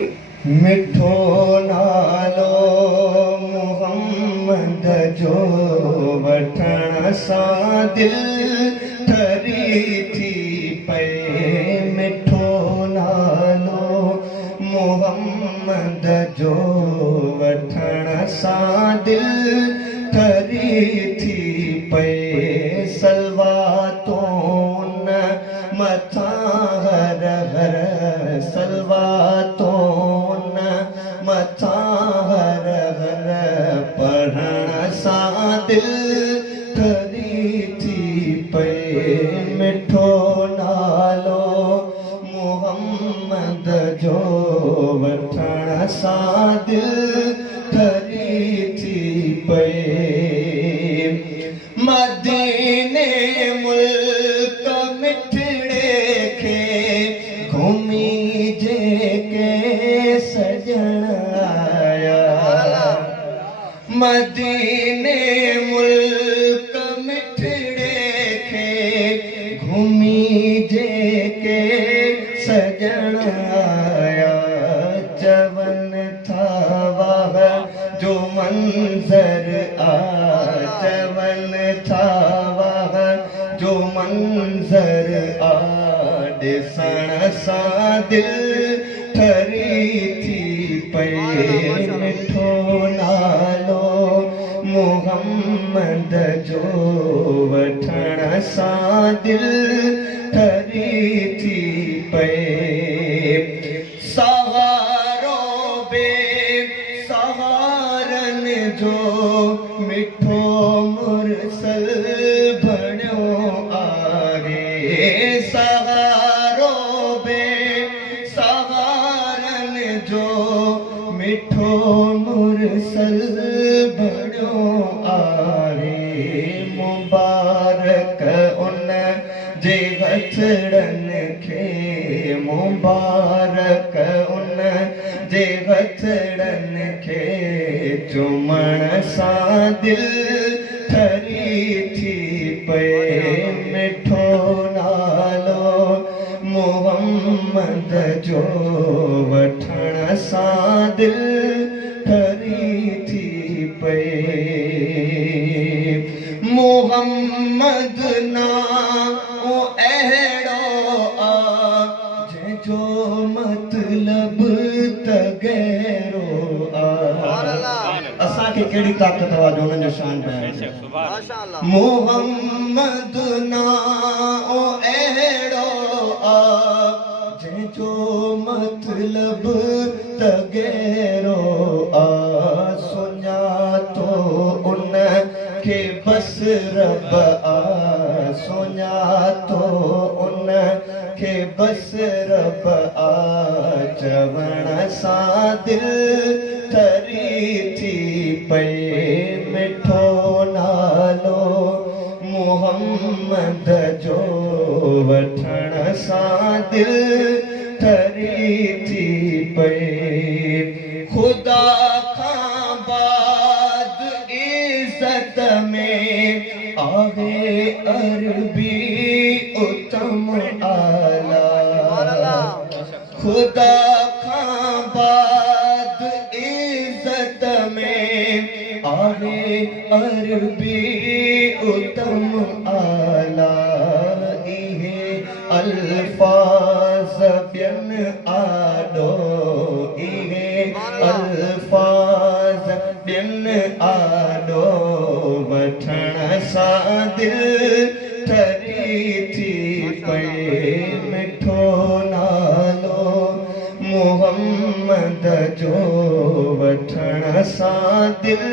मिठो नालो मोहम्मद जो वठण सां दिल ठरी थी पे। मिठो नालो मोहम्मद जो वठण सां दिल ठरी थी पे। सलवातों न मथा हर हर सलवातों मथा हर हर पढ़ण सां दिल ठरी थी पे। मिठो नालो मोहम्मद जो वठण सां दिल ठरी थी पे। मदीने मुल्क मिठड़े खे घुमी जेके सजण आया। मदीने मुल्क मिठड़े खे घुमी जेके सजण आया। चवन था वाह जो मंज़र आ, चवन था वाह जो मंज़र आ। ॾिसण सां दिल ठरी थी पे। मिठो नालो मोहम्मद जो वठण सां दिल ठरी थी पे। सहारो बे सहारन जो मिठो मुरसल बणियो आहे। सहारो बे सहारन जो मिठो मुरसल बणियो आहे। मुबारक उन जे हथड़नि खे, मुबारक उन जे हथड़नि खे चुमण सां दिल ठरी थी पे। मिठो नालो मोहम्मद जो वठण सां दिल ठरी थी पे। मोहम्मद नालो अहिड़ो आ जंहिंजो मतलब त गहरो आ। असांखे कहिड़ी ताक़त आहे जो उन्हनि जो शान बयान। मोहम्मद नालो अहिड़ो आ जंहिंजो मतलब त गहरो आ। सुञातो उन खे बस रब आ, सुञातो उन खे बस रब आ। चवण सां दिल ठरी थी पे। मिठो नालो मोहम्मद जो वठण सां दिल ठरी थी पे। खुदा खां बाद इज़्ज़त में आहे अरबी उत्तम आला। खुदा खां बाद इज़्ज़त में आहे अरबी उत्तम आला। इहे अल्फाज़ ॿियनि आॾो, इहे अल्फाज़ ॿियनि आॾो वठण सां दिल ठरी थी पे। मिठो नालो मोहम्मद जो वठण सां दिल